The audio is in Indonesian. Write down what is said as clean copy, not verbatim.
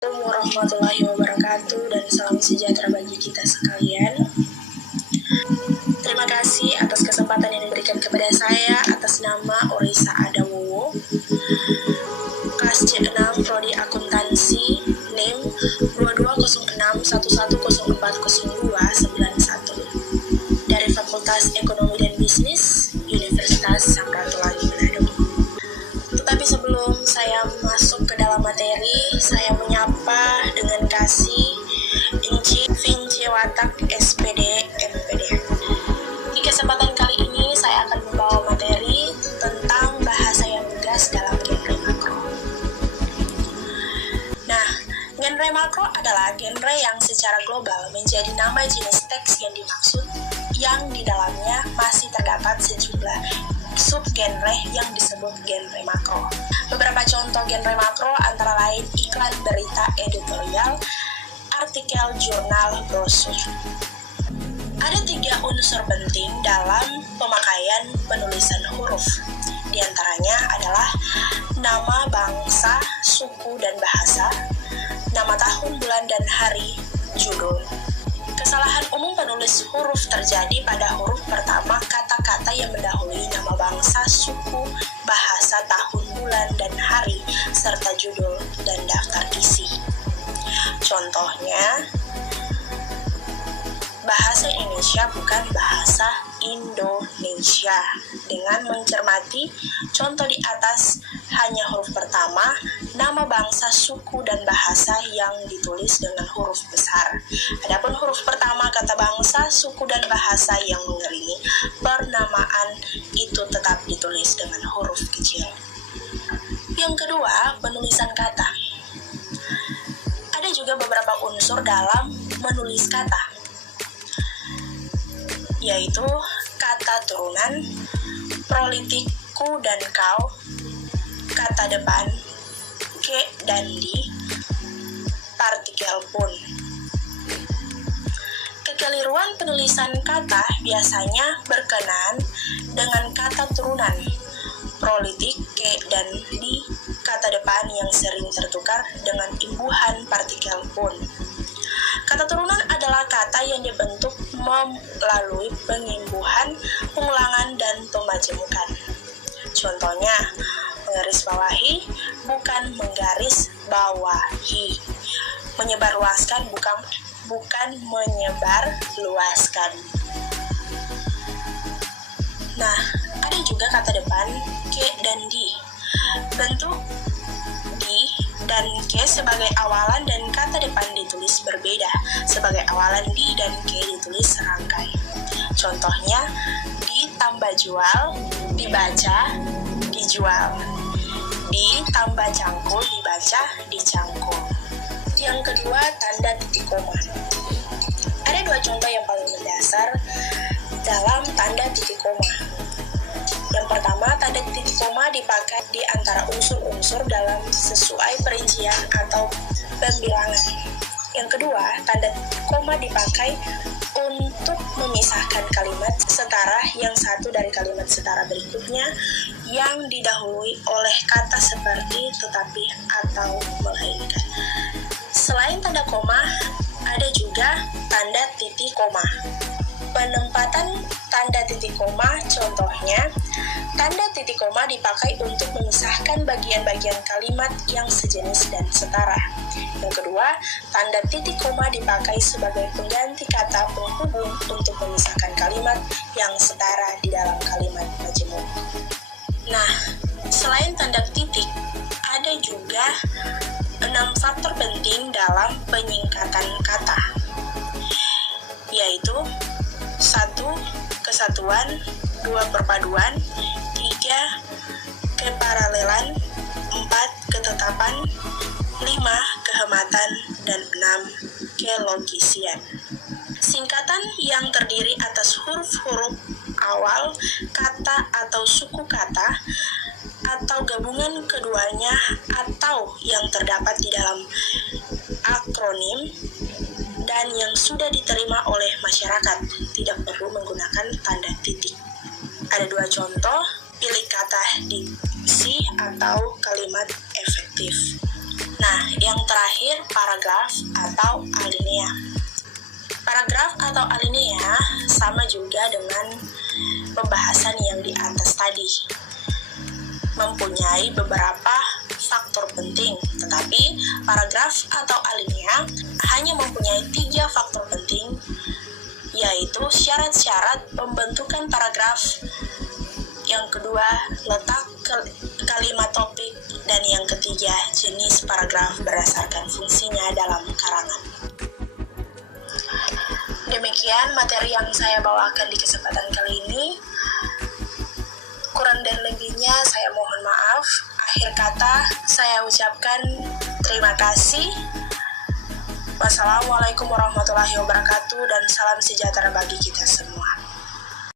Assalamualaikum warahmatullahi wabarakatuh dan salam sejahtera bagi kita sekalian. Terima kasih atas kesempatan yang diberikan kepada saya atas nama Orisa Adawowo, kelas C6 Prodi Akuntansi, NIM 220611040291 dari Fakultas Ekonomi dan Bisnis Universitas Samratulangi Manado. Tetapi sebelum saya masuk ke dalam materi, saya menyapa dengan kasih Inci Vinci Watak SPD MPD. Di kesempatan kali ini saya akan membawa materi tentang bahasa yang lugas dalam genre makro. Nah, genre makro adalah genre yang secara global menjadi nama jenis teks yang dimaksud, yang di dalamnya masih terdapat sejumlah subgenre yang disebut genre makro. Beberapa contoh genre makro antara lain iklan berita editorial, artikel jurnal, brosur. Ada 3 unsur penting dalam pemakaian penulisan huruf. Di antaranya adalah nama bangsa, suku, dan bahasa, nama tahun, bulan, dan hari, judul. Kesalahan umum penulis huruf terjadi pada huruf pertama kata-kata yang mendahului nama bangsa, suku, bahasa, tahun, bulan, dan hari, serta judul dan daftar isi. Contohnya, bahasa Indonesia bukan bahasa Indonesia. Dengan mencermati contoh di atas, hanya huruf pertama, nama bangsa, suku, dan bahasa yang ditulis dengan huruf besar. Adapun huruf pertama kata bangsa, suku, dan bahasa yang mengiringi pernamaan itu tetap ditulis dengan huruf kecil. Yang kedua, penulisan kata. Ada juga beberapa unsur dalam menulis kata, yaitu kata turunan, prolitik ku dan kau, kata depan, ke dan di, partikel pun. Kekeliruan penulisan kata biasanya berkenaan dengan kata turunan, prolitik, ke, dan di, kata depan yang sering tertukar dengan imbuhan partikel pun. Kata turunan adalah kata yang dibentuk melalui pengimbuhan, pengulangan, dan pemajemukan. Contohnya, menggaris bawahi bukan menggaris bawahi, menyebarluaskan bukan menyebarluaskan. Nah, ada juga kata depan ke dan di. Bentuk di dan ke sebagai awalan dan kata depan ditulis berbeda. Sebagai awalan di dan ke ditulis serangkai. Contohnya, ditambah jual, dibaca, dijual. Ditambah cangkul, dibaca, dicangkul. Yang kedua, tanda titik koma. Ada 2 contoh yang paling mendasar dalam tanda titik koma. Yang pertama, tanda titik koma dipakai di antara unsur-unsur dalam sesuai perincian atau pembilangan. Yang kedua, tanda titik koma dipakai untuk memisahkan kalimat setara yang satu dari kalimat setara berikutnya yang didahului oleh kata seperti tetapi atau melainkan. Selain tanda koma, ada juga tanda titik koma. Penempatan tanda titik koma, contohnya, tanda titik koma dipakai untuk memisahkan bagian-bagian kalimat yang sejenis dan setara. Yang kedua, tanda titik koma dipakai sebagai pengganti kata penghubung untuk memisahkan kalimat yang setara di dalam kalimat majemuk. Nah, selain tanda titik, ada juga 6 faktor penting dalam penyingkatan kata, yaitu 1. Kesatuan, 2. Perpaduan, 3. Keparalelan, 4. Ketetapan, 5. Kehematan, dan 6. Kelogisian. Singkatan yang terdiri atas huruf-huruf awal kata atau suku kata, atau gabungan keduanya, atau yang terdapat di dalam akronim, dan yang sudah diterima oleh masyarakat, tidak perlu menggunakan tanda titik. Ada 2 contoh, pilih kata diksi atau kalimat efektif. Nah, yang terakhir, paragraf atau alinea. Paragraf atau alinea sama juga dengan pembahasan yang di atas tadi. Mempunyai beberapa faktor penting, tetapi paragraf atau alinea hanya mempunyai 3 faktor penting, yaitu syarat-syarat pembentukan paragraf, yang kedua letak kalimat topik, dan yang ketiga jenis paragraf berdasarkan fungsinya dalam karangan. Demikian materi yang saya bawakan di kesempatan kali ini. Kurang dan lebihnya saya mohon maaf. Akhir kata saya ucapkan terima kasih. Wassalamualaikum warahmatullahi wabarakatuh dan salam sejahtera bagi kita semua.